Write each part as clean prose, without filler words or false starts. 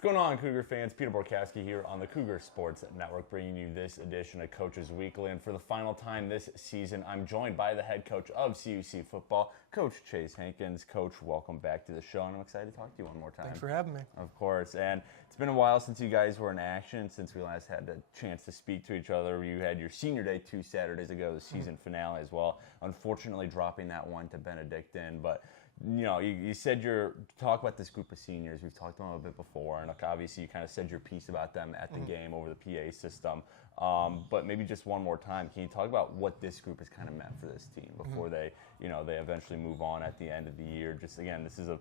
What's going on, Cougar fans? Peter Borkowski here on the Cougar Sports Network, bringing you this edition of Coaches Weekly. And for the final time this season, I'm joined by the head coach of CUC Football, Coach Chase Hankins. Coach, welcome back to the show, and I'm excited to talk to you one more time. Thanks for having me. Of course. And it's been a while since you guys were in action, since we last had the chance to speak to each other. You had your senior day 2 Saturdays ago, the season finale as well. Unfortunately, dropping that one to Benedictine, but you know, you said talk about this group of seniors. We've talked about them a bit before, and obviously you kind of said your piece about them at the game over the PA system. But maybe just one more time, can you talk about what this group has kind of meant for this team before they eventually move on at the end of the year? Just again, this is a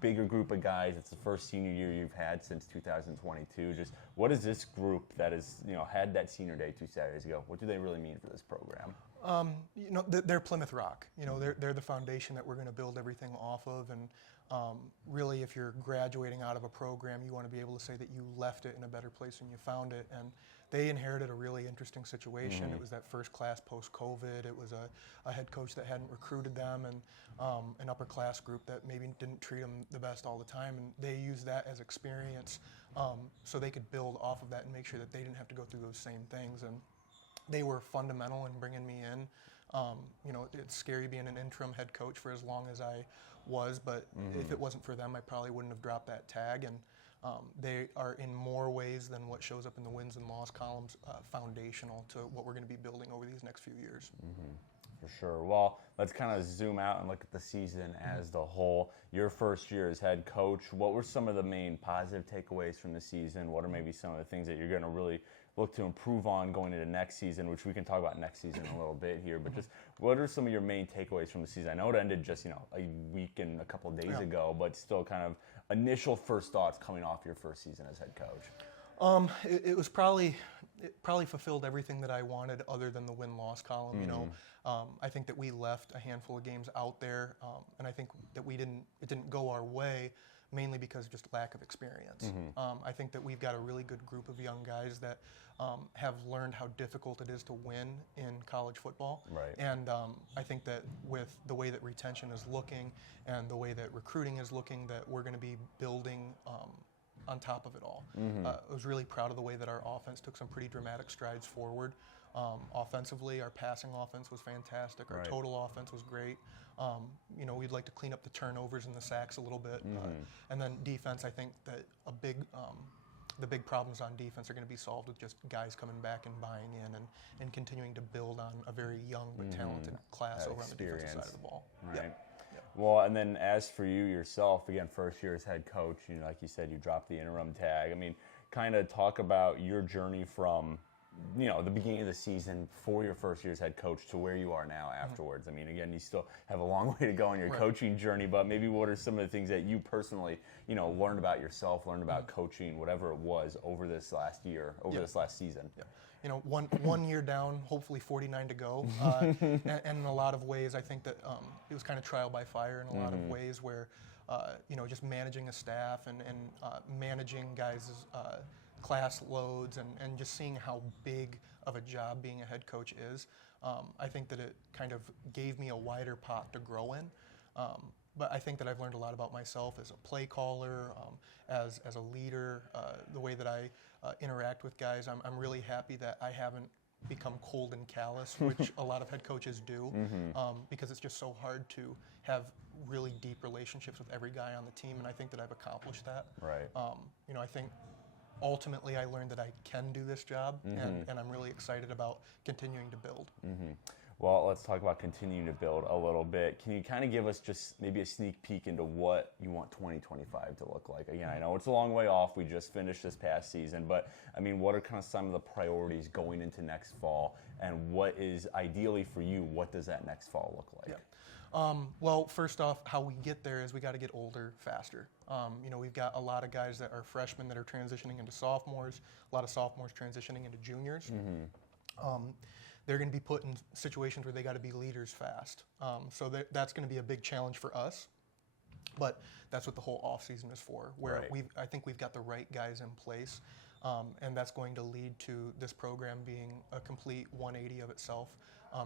bigger group of guys. It's the first senior year you've had since 2022. Just what is this group that has had that senior day 2 Saturdays ago? What do they really mean for this program? They're Plymouth Rock. They're the foundation that we're going to build everything off of. And really, if you're graduating out of a program, you want to be able to say that you left it in a better place than you found it. And they inherited a really interesting situation. It was that first class post-COVID. It was a head coach that hadn't recruited them, and an upper class group that maybe didn't treat them the best all the time. And they used that as experience so they could build off of that and make sure that they didn't have to go through those same things. And they were fundamental in bringing me in. It's scary being an interim head coach for as long as I was, but if it wasn't for them, I probably wouldn't have dropped that tag. And they are, in more ways than what shows up in the wins and loss columns, foundational to what we're going to be building over these next few years. For sure. Well, let's kind of zoom out and look at the season as the whole. Your first year as head coach, what were some of the main positive takeaways from the season? What are maybe some of the things that you're going to really look to improve on going into next season, which we can talk about next season a little bit here, but just what are some of your main takeaways from the season? I know it ended just, a week and a couple of days ago, but still kind of initial first thoughts coming off your first season as head coach. It probably fulfilled everything that I wanted other than the win-loss column. I think that we left a handful of games out there, and I think that it didn't go our way, mainly because of just lack of experience. I think that we've got a really good group of young guys that have learned how difficult it is to win in college football. Right. And I think that with the way that retention is looking and the way that recruiting is looking, that we're going to be building on top of it all. I was really proud of the way that our offense took some pretty dramatic strides forward. Offensively, our passing offense was fantastic. Our total offense was great. We'd like to clean up the turnovers and the sacks a little bit. And then defense, I think that the big problems on defense are going to be solved with just guys coming back and buying in and continuing to build on a very young but talented class over on the defensive side of the ball. Right. Yeah. Well, and then as for you yourself, again, first year as head coach, like you said, you dropped the interim tag. I mean, kind of talk about your journey from the beginning of the season for your first year as head coach to where you are now afterwards. I mean, again, you still have a long way to go on your coaching journey, but maybe what are some of the things that you personally, learned about yourself, learned about coaching, whatever it was over this last year, this last season? Yeah. One year down, hopefully 49 to go. And in a lot of ways, I think that it was kind of trial by fire in a lot of ways where, just managing a staff and managing guys' class loads and just seeing how big of a job being a head coach is. I think that it kind of gave me a wider pot to grow in. But I think that I've learned a lot about myself as a play caller, as a leader, the way that I interact with guys. I'm really happy that I haven't become cold and callous, which a lot of head coaches do, because it's just so hard to have really deep relationships with every guy on the team, and I think that I've accomplished that. Right. I think ultimately I learned that I can do this job, and I'm really excited about continuing to build. Well, let's talk about continuing to build a little bit. Can you kind of give us just maybe a sneak peek into what you want 2025 to look like? Again, I know it's a long way off. We just finished this past season, but I mean, what are kind of some of the priorities going into next fall, and what is ideally for you, what does that next fall look like? Well, first off, how we get there is we got to get older faster. We've got a lot of guys that are freshmen that are transitioning into sophomores, a lot of sophomores transitioning into juniors. They're going to be put in situations where they got to be leaders fast. So that's going to be a big challenge for us. But that's what the whole offseason is for, where I think we've got the right guys in place. And that's going to lead to this program being a complete 180 of itself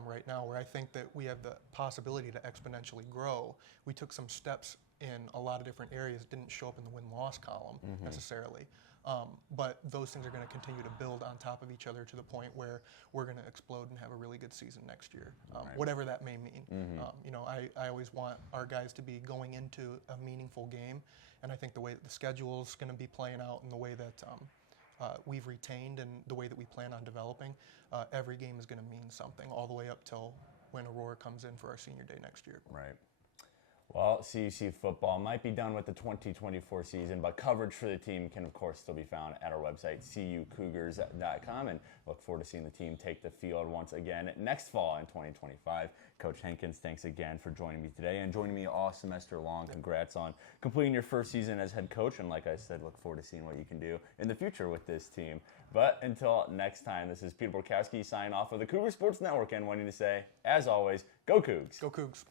right now, where I think that we have the possibility to exponentially grow. We took some steps in a lot of different areas. It didn't show up in the win-loss column necessarily. But those things are going to continue to build on top of each other to the point where we're going to explode and have a really good season next year, whatever that may mean. You know, I always want our guys to be going into a meaningful game, and I think the way that the schedule is going to be playing out and the way that we've retained and the way that we plan on developing, every game is going to mean something all the way up till when Aurora comes in for our senior day next year. Right. Well, CUC football might be done with the 2024 season, but coverage for the team can, of course, still be found at our website, cucougars.com, and look forward to seeing the team take the field once again next fall in 2025. Coach Hankins, thanks again for joining me today and joining me all semester long. Congrats on completing your first season as head coach, and like I said, look forward to seeing what you can do in the future with this team. But until next time, this is Peter Borkowski signing off of the Cougar Sports Network and wanting to say, as always, go Cougs! Go Cougs!